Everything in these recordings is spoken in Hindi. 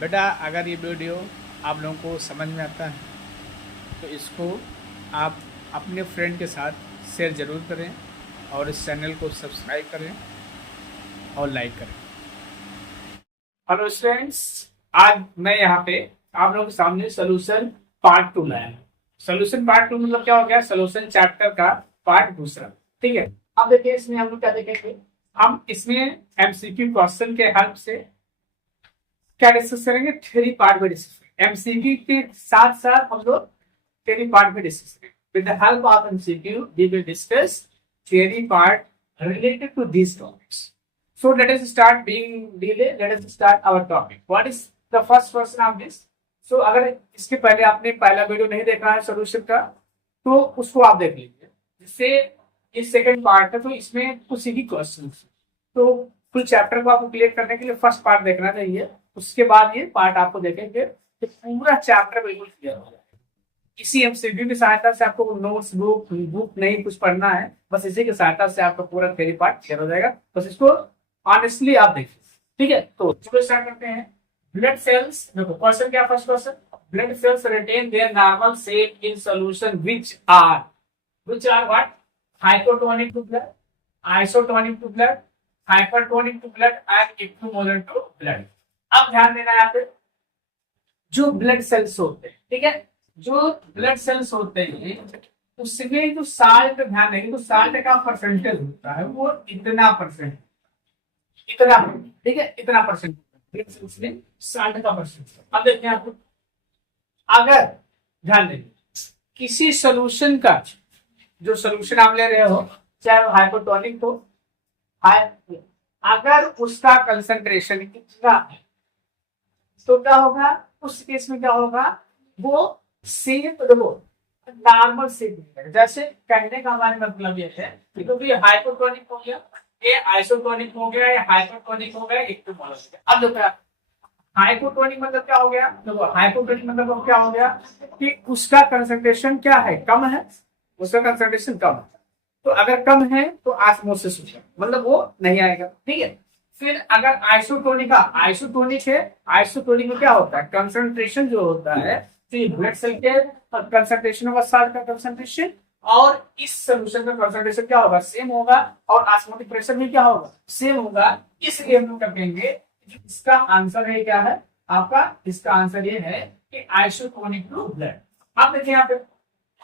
बेटा अगर ये वीडियो आप लोगों को समझ में आता है तो इसको आप अपने फ्रेंड के साथ शेयर ज़रूर करें और इस चैनल को सब्सक्राइब करें और लाइक करें। हेलो स्टूडेंट्स, आज मैं यहाँ पे आप लोगों के सामने सोल्यूशन पार्ट 2 लाया हूँ। सोल्यूशन पार्ट 2 मतलब क्या हो गया? सोल्यूशन चैप्टर का पार्ट दूसरा। ठीक है, अब देखिए इसमें हम लोग क्या देखेंगे। हम इसमें एमसीक्यू क्वेश्चन के हेल्प से क्या डिस्कस करेंगे? थ्योरी पार्ट में डिस्कस करेंगे। एमसीक्यू के साथ साथ हम लोग थ्योरी पार्ट में डिस्कस करेंगे। With the help of MCQ we will discuss theory part related to these topics. So let us start being delay. Let us start our topic. What is the first question of this? So अगर इसके पहले आपने पहला वीडियो नहीं देखा है सोल्यूशन का तो उसको आप देख लीजिए। जिससे ये सेकंड पार्ट है तो इसमें कुछ ही क्वेश्चन, तो फुल चैप्टर को आपको क्लियर करने के लिए फर्स्ट पार्ट देखना चाहिए। उसके बाद ये पार्ट आपको देखेंगे तो पूरा चैप्टर बिल्कुल क्लियर हो जाएगा। इसी एमसीक्यू की सहायता से आपको नोट्स बुक नहीं कुछ पढ़ना है, बस इसी की सहायता से आपका पूरा थ्योरी पार्ट क्लियर हो जाएगा। बस इसको ऑनेस्टली आप देखिए। ठीक है, तो चलो स्टार्ट करते हैं। ब्लड सेल्स, देखो क्वेश्चन क्या, first question, blood cells retain their normal shape in solution which are what? Hypotonic to blood, isotonic to blood, hypertonic to blood and equimolar to blood. अब ध्यान देना यहाँ पे, जो ब्लड सेल्स होते हैं, ठीक है, जो ब्लड सेल्स होते हैं उसमें जो साल्ट, ध्यान देंगे तो साल्ट का परसेंटेज होता है वो इतना परसेंट, इतना, ठीक है, इतना परसेंट ब्लड सेल्स में साल्ट का परसेंटेज। अब देखते हैं आपको, अगर ध्यान देंगे किसी सोल्यूशन का, जो सोल्यूशन आप ले रहे हो चाहे वो हाइपोटोनिक हो, अगर उसका कंसंट्रेशन कितना है तो क्या होगा? उस केस में क्या होगा? वो शेप, देखो नॉर्मल शेप, जैसे कहने का हमारे मतलब ये है क्योंकि ये हाइपोटोनिक हो गया, ये आइसोटोनिक हो गया, ये हाइपरटोनिक हो गया, इक्विमोलर हो गया। अब देखो हाइपोटोनिक मतलब क्या हो गया? देखो हाइपोटोनिक मतलब क्या हो गया कि उसका कंसंट्रेशन क्या है? कम है, उसका कंसंट्रेशन कम है। तो अगर कम है तो ऑस्मोसिस हो गया, मतलब वो नहीं आएगा। ठीक है, फिर अगर आइसोटोनिक है, आइसोटोनिक में क्या होता है? कंसंट्रेशन जो होता है, तो ब्लड सेल के कंसंट्रेशन होगा, साल्ट का कंसंट्रेशन, और इस सोल्यूशन का कंसंट्रेशन क्या होगा? सेम होगा, और ऑस्मोटिक प्रेशर भी क्या होगा? सेम होगा। इसलिए हम लोग कहेंगे इसका आंसर है क्या है आपका? इसका आंसर ये है कि आइसोटोनिक टू ब्लड। अब देखिए यहाँ पे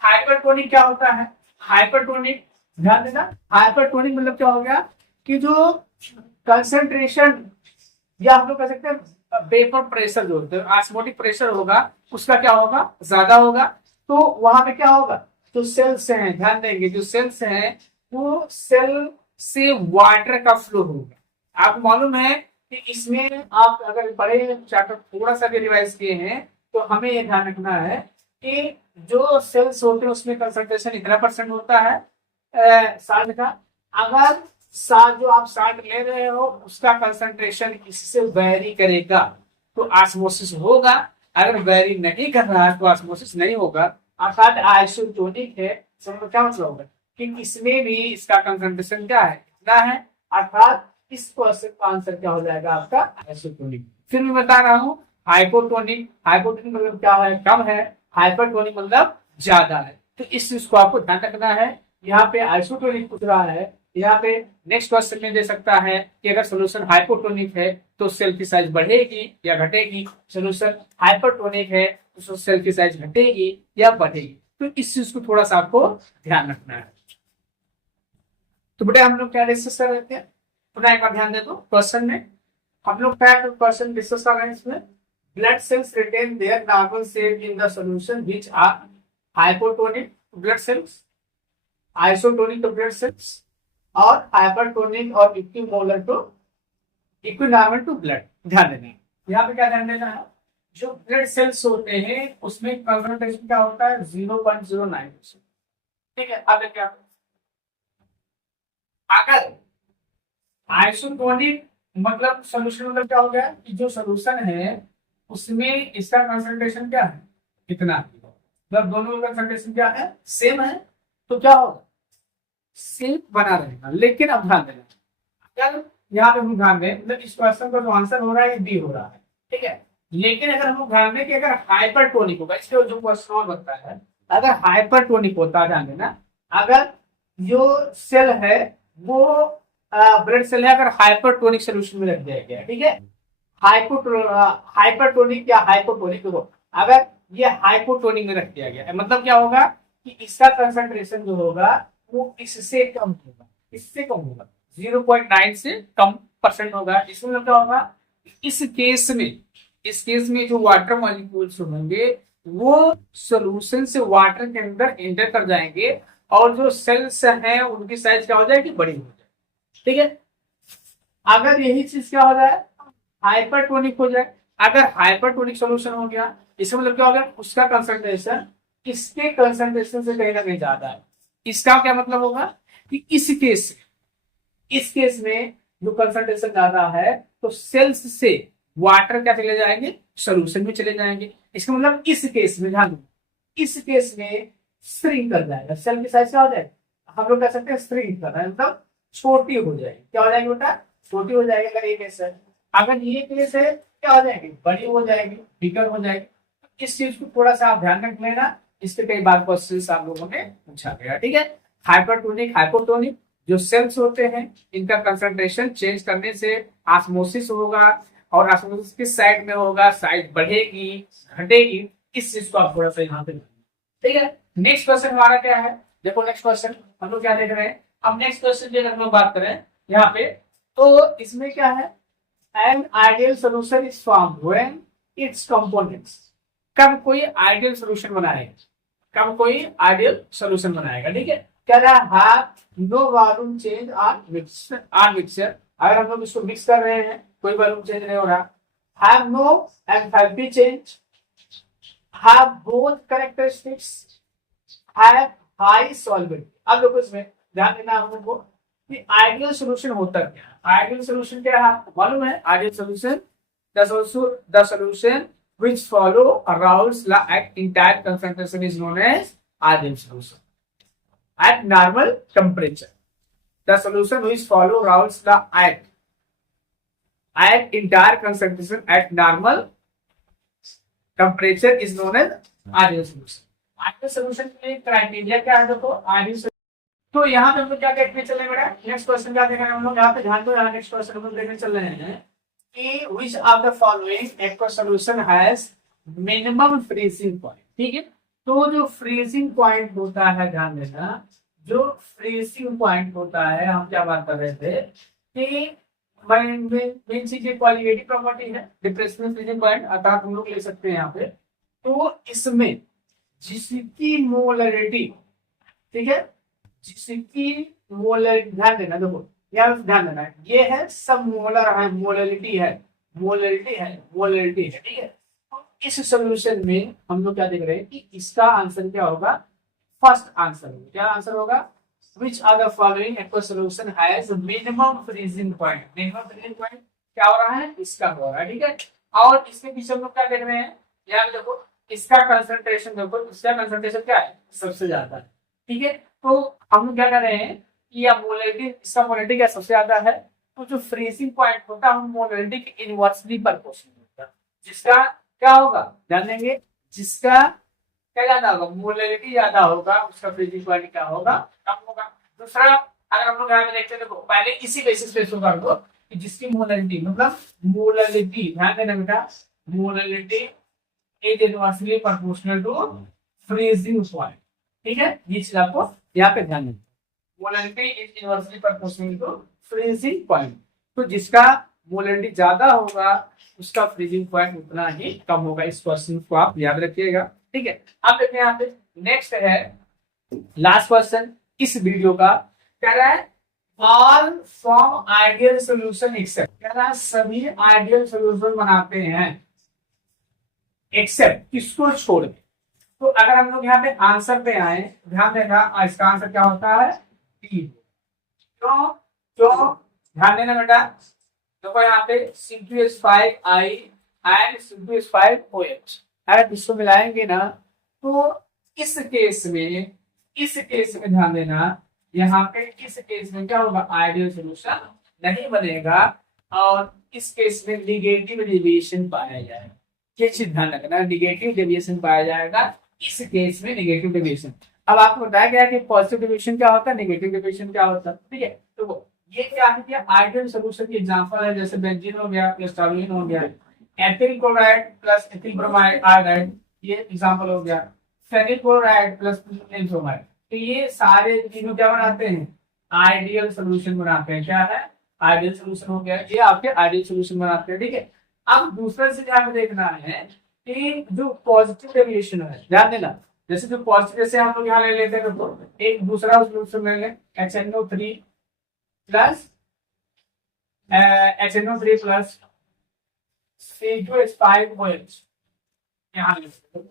हाइपरटोनिक क्या होता है? हाइपरटोनिक, ध्यान देना, हाइपरटोनिक मतलब क्या हो गया कि जो कंसंट्रेशन, या हम लोग कह सकते हैं वेपर प्रेशर, जो ऑस्मोटिक प्रेशर होगा उसका क्या होगा? ज्यादा होगा। तो वहां पे क्या होगा? जो सेल्स हैं, ध्यान देंगे, जो सेल्स हैं वो सेल से वाटर का फ्लो होगा। आपको मालूम है कि इसमें आप अगर बड़े चैप्टर थोड़ा सा भी रिवाइज किए हैं तो हमें ये ध्यान रखना है कि जो सेल्स होते हैं उसमें कंसंट्रेशन इतना परसेंट होता है साल्ट का। अगर साल्ट, जो आप साल्ट ले रहे हो उसका कंसंट्रेशन इससे वेरी करेगा तो ऑस्मोसिस होगा। अगर वेरी नहीं कर रहा है तो ऑस्मोसिस नहीं होगा, अर्थात आइसोटोनिक है। समझो क्या मतलब होगा कि इसमें भी इसका कंसंट्रेशन क्या है? इतना है, अर्थात इस क्वेश्चन का आंसर क्या हो जाएगा आपका? आइसोटोनिक। फिर मैं बता रहा हूँ हाइपोटोनिक, हाइपोटोनिक मतलब क्या है? कम है, हाइपरटोनिक मतलब ज्यादा है। तो इस चीज को आपको ध्यान रखना है। यहाँ पे आइसोटोनिक पूछ रहा है, यहाँ पे नेक्स्ट क्वेश्चन में दे सकता है कि अगर सोल्यूशन हाइपोटोनिक है तो सेल की साइज बढ़ेगी या घटेगी, सोल्यूशन हाइपरटोनिक है तो सेल की साइज घटेगी या बढ़ेगी। तो इस चीज को थोड़ा सा आपको ध्यान रखना है। तो बेटा हम लोग क्या डिस्कस कर रहे थे? पुनः एक बार ध्यान दे दो, क्वेश्चन में हम लोग क्या क्वेश्चन डिस्कस कर रहे हैं? इसमें blood cells retain their normal shape in the solution which are hypotonic blood cells, isotonic blood cells, और हाइपरटोनिक और equimolar to, equinormal to blood. ध्यान देना, यहाँ पे क्या ध्यान देना है? जो ब्लड सेल्स होते हैं उसमें कंसंट्रेशन क्या होता है? 0.09%। ठीक है, अब क्या, अगर आइसोटोनिक मतलब सोल्यूशन मतलब क्या हो गया कि जो सोल्यूशन है उसमें इसका कंसंट्रेशन क्या है? कितना, मतलब दोनों का कंसंट्रेशन क्या है? सेम है। तो क्या होगा? सेम बना रहेगा। लेकिन अब ध्यान देना, अगर यहाँ पे हम ध्यान दें, मतलब इस क्वेश्चन का जो आंसर हो रहा है ये बी हो रहा है। ठीक है, लेकिन अगर हम लोग ध्यान दें कि अगर हाइपरटोनिक होगा, इसके जो क्वेश्चन और बनता है, अगर हाइपरटोनिक होता, ध्यान देना, अगर जो सेल है वो ब्लड सेल है, अगर हाइपरटोनिक सोल्यूशन में रख दिया गया, ठीक है, हाइपरटोनिक या हाइपोटोनिक हो, अगर ये हाइपोटोनिक में रख दिया गया है, मतलब क्या होगा कि इसका कंसंट्रेशन जो होगा वो इससे कम होगा, इससे कम होगा, 0.9 से कम परसेंट होगा। इसमें मतलब क्या होगा, इस केस में जो वाटर मॉलिक्यूल्स होंगे वो सोल्यूशन से वाटर के अंदर एंटर कर जाएंगे और जो सेल्स हैं उनकी साइज क्या हो जाएगी, बड़ी हो जाएगी, ठीक है। अगर यही चीज क्या हो जाए, हाइपरटोनिक हो जाए, अगर हाइपरटोनिक सोल्यूशन हो गया, इसका मतलब क्या हो गया, उसका कंसंट्रेशन इसके कंसंट्रेशन से कहीं ना कहीं ज्यादा है। इसका क्या मतलब होगा कि इस केस में जो कंसंट्रेशन ज्यादा है तो सेल्स से वाटर क्या चले जाएंगे, सोल्यूशन में चले जाएंगे। इसका मतलब इस केस में, ध्यान दो, इस केस में श्रिंक कर जाएगा, सेल की साइज क्या हो जाएगा, हम लोग कह सकते हैं श्रिंक कर रहा है, मतलब छोटी हो जाएगी। क्या हो जाएगी बेटा, छोटी हो जाएगी। अगर ये केस है, अगर ये केस है क्या हो जाएगी, बड़ी हो जाएगी, बिगर हो जाएगी। इस चीज को थोड़ा सा आप ध्यान रख लेना, इस पे कई बार क्वेश्चन आप लोगों ने पूछा गया, ठीक है। हाइपरटोनिक हाइपोटोनिक जो सेल्स होते हैं इनका कंसंट्रेशन चेंज करने से ऑस्मोसिस होगा और ऑस्मोसिस किस साइड में होगा, साइज बढ़ेगी घटेगी, इस चीज को आप थोड़ा सा यहाँ पे, ठीक है। नेक्स्ट क्वेश्चन हमारा क्या है, देखो नेक्स्ट क्वेश्चन हम लोग क्या देख रहे हैं। अब नेक्स्ट क्वेश्चन की अगर हम लोग बात करें यहाँ पे, तो इसमें क्या है, an ideal solution is formed when it's components, कब कोई आइडियल सोल्यूशन बनाएगा, कब कोई आइडियल सोल्यूशन बनाएगा, ठीक है। क्या रहा, have no volume change on mixture, अगर हम लोग इसको मिक्स कर रहे हैं कोई वॉल्यूम चेंज नहीं हो रहा, have no enthalpy change, have both characteristics, have high solubility। अब देखो इसमें ध्यान देना हम लोग को कि आइडियल सोल्यूशन होता क्या है, आइडियल सोल्यूशन क्या है मालूम है, ideal solution the solution which follow Raoult's law at entire concentration is known as ideal solution at normal temperature, the solution which follow Raoult's law at entire concentration at normal temperature is known as ideal solution. Ideal solution के लिए क्राइटेरिया क्या है, देखो आइडियल। तो यहाँ पे हम लोग क्या देखने चल रहे हैं बेटा, नेक्स्ट क्वेश्चन क्या देख रहे हैं हम लोग, यहाँ पे ध्यान दो, यहाँ नेक्स्ट क्वेश्चन हम लोग देखने चल रहे हैं कि which of the following aqueous solution has minimum freezing point, ठीक है। तो जो फ्रीजिंग पॉइंट होता है, ध्यान देना, जो फ्रीजिंग पॉइंट होता है, हम क्या बात कर रहे थे कि मेन चीज क्वालिटेटिव प्रॉपर्टी है, डिप्रेशनल फ्रीजिंग पॉइंट, अर्थात हम लोग ले सकते हैं यहाँ पे। तो इसमें जिसकी मोलरिटी, ठीक है, जिसकी मोलर, ध्यान देना, देखो यहाँ ध्यान देना, ये है सब मोलर है, मोलरिटी है, ठीक है। तो इस सोल्यूशन में हम लोग क्या देख रहे हैं कि इसका आंसर क्या होगा, फर्स्ट आंसर होगा, क्या आंसर होगा, which of the following aqueous solution has minimum freezing point, minimum freezing point क्या हो रहा है, इसका हो रहा है, ठीक है। और इसके पीछे हम लोग क्या देख रहे हैं, यहाँ देखो इसका कंसंट्रेशन, देखो इसका कंसंट्रेशन क्या है, सबसे ज्यादा, ठीक है। तो हम लोग क्या कर रहे हैं कि यह मोलरिटी, इसका मोलरिटी क्या सबसे ज्यादा है, तो जो फ्रीजिंग पॉइंट होता है मोलरिटी के इनवर्सली प्रोपोर्शनल होता है, जिसका क्या होगा, ध्यान देंगे, जिसका क्या ज्यादा होगा, मोलरिटी ज्यादा होगा, उसका फ्रीजिंग पॉइंट क्या होगा, कम होगा। दूसरा अगर हम लोग यहाँ पे देखते हैं, देखो पहले इसी बेसिस पे शुरू कर दो कि जिसकी मोलरिटी, मतलब मोलरिटी, ध्यान देना बेटा, molarity is inversely proportional to freezing point, ठीक है। ये चीज आपको यहाँ पे ध्यान देना, molarity is inversely proportional to freezing point. तो जिसका मोलरिटी ज्यादा होगा उसका फ्रीजिंग पॉइंट उतना ही कम होगा। इस क्वेश्चन को आप याद रखिएगा, ठीक है। अब देखते हैं यहाँ पे नेक्स्ट है लास्ट क्वेश्चन इस वीडियो का, कह रहा है all form ideal solution except, कह रहा है सभी आइडियल सोल्यूशन बनाते हैं एक्सेप्ट किसको छोड़ के। तो अगर हम लोग यहाँ पे आंसर पे आए, ध्यान देना, इसका आंसर क्या होता है, टी। क्यों क्यों, ध्यान देना बेटा, देखो यहाँ पे C2H5I एंड C2H5OH, अगर इसको मिलाएंगे ना तो इस केस में ध्यान देना, यहाँ पे इस केस में क्या होगा, आइडियल सोल्यूशन नहीं बनेगा और इस केस में नेगेटिव डेविएशन पाया जाएगा, ये चीज ध्यान रखना, निगेटिव डेविएशन पाया जाएगा इस केस में, निगेटिव डेविएशन। अब आपको बताया गया कि पॉजिटिव डेविएशन क्या होता है, नेगेटिव डेविएशन क्या होता है, ठीक है। तो ये क्या है कि आइडियल सोल्यूशन की एग्जांपल है, जैसे बेंजीन हो गया प्लस टॉल्यूइन हो गया, ethyl chloride plus ethyl bromide iodide, ये एग्जांपल हो गया, फेनिल क्लोराइड प्लस ब्रोमाइड। तो ये सारे तीनों क्या बनाते हैं, आइडियल सोल्यूशन बनाते हैं। क्या है, आइडियल सोल्यूशन हो गया, ये आपके आइडियल सोल्यूशन बनाते हैं, ठीक है। अब दूसरा चीज हमें देखना है कि जो पॉजिटिव डेविएशन है, ध्यान देना, जैसे जो पॉजिटिव, जैसे हम लोग यहाँ ले लेते हैं तो एक दूसरा सोल्यूशन ले लें, HNO3 plus HNO3 plus C2H5OH यहाँ ले लेते हैं।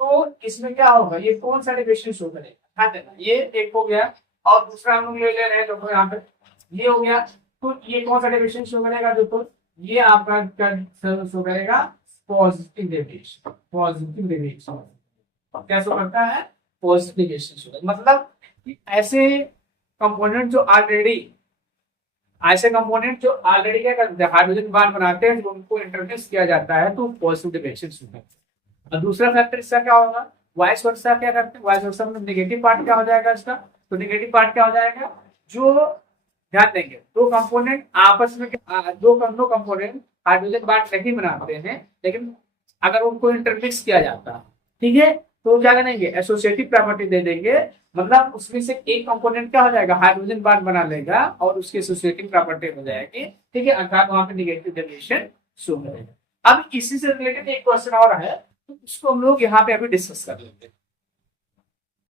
तो इसमें क्या होगा, ये कौन सा डेविएशन शो करेगा, ध्यान देना, ये एक हो गया और दूसरा हम लोग ले ले रहे हैं देखो यहाँ पे, ये हो गया। तो ये कौन सा डेविएशन शो करेगा, देखो ये आपका शो करेगा पॉजिटिव डेविएशन, पॉजिटिव डेविएशन क्या शो करता है, पॉजिटिव डेविएशन शो। मतलब ऐसे कंपोनेंट जो ऑलरेडी क्या करते हैं, हाइड्रोजन बॉन्ड बनाते हैं, जो उनको इंट्रोड्यूस किया जाता है तो पॉजिटिव डेविएशन शो करते हैं। और दूसरा फैक्टर इसका क्या होगा, वाइस वर्सा क्या करते हैं, वाइस वर्सा में नेगेटिव पार्ट क्या हो जाएगा इसका, तो नेगेटिव पार्ट क्या हो जाएगा, जो ध्यान देंगे दो कंपोनेंट आपस में दो कंपोनेंट हाइड्रोजन बॉन्ड नहीं बनाते हैं, लेकिन अगर उनको इंटरमिक्स किया जाता है, ठीक है, तो क्या करेंगे, एसोसिएटिव प्रॉपर्टी दे देंगे। मतलब उसमें से एक कंपोनेंट क्या हो जाएगा, हाइड्रोजन बॉन्ड बना लेगा और उसकी एसोसिएटिव प्रॉपर्टी हो जाएगी, ठीक है, अर्थात वहां पे नेगेटिव डेविएशन शो करेगा। अब इसी से रिलेटेड एक क्वेश्चन और है, तो उसको हम लोग यहाँ पे अभी डिस्कस कर लेंगे।